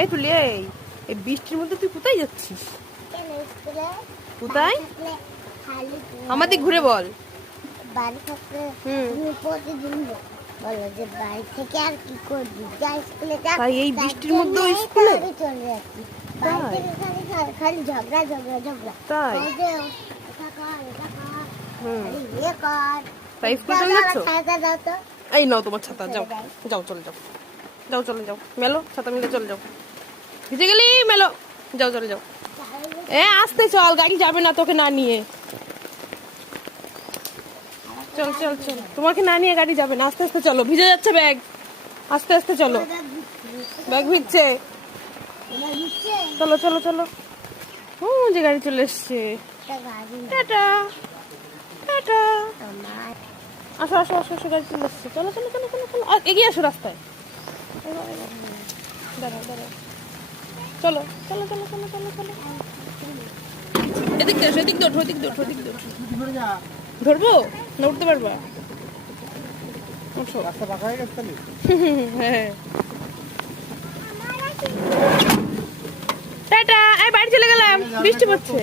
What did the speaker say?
এই তুলি এই বৃষ্টির মধ্যে তুই কোথায় যাচ্ছিস? কোথায়? আমাদের ঘুরে বল। বাড়ি থাকলে প্রতিদিন বলো যে বাড়ি থেকে আর কি করবি, যা স্কুলে যা। তাই এই বৃষ্টির মধ্যে স্কুলে চলে যাচ্ছি, বাড়ি থেকে খালি খালি ঝগড়া ঝগড়া ঝগড়া। তাই তাই স্কুলে চলে যাচ্ছ? এই নাও তোমার ছাতা, যাও যাও চলে যাও, যাও চলে যাও, মেলো ছাতা মিলে চলে যাও। ভিজে গেলি মেলো, যাও চলে যাও। আসতে চল, গাড়ি যাবে না তোকে না নিয়ে। চল চল চল, তোমাকে না নিয়ে গাড়ি যাবে না, আস্তে আস্তে চলো, ভিজে যাচ্ছে ব্যাগ, আস্তে আস্তে চলো, ব্যাগ ভিজছে। চলো চলো চলো, যে গাড়ি চলে এসছে। টাটা টাটা, আসো আসো আসো আসো, গাড়ি চলে এসছে। চলো চলো চলো চলো চলো, এগিয়ে আসো রাস্তায়। দাঁড়াও দাঁড়াও, চলো চলো চলো চলো চলো চলো, এদিক দিয়ে এদিক দিয়ে ওঠো, ওদিক দিয়ে ওঠো, ওদিক দিয়ে ওঠো। ধরবো না উঠতে পারবা? ওঠো। হ্যাঁ, টাটা, এই বাড়ি চলে গেলাম, বৃষ্টি পড়ছে।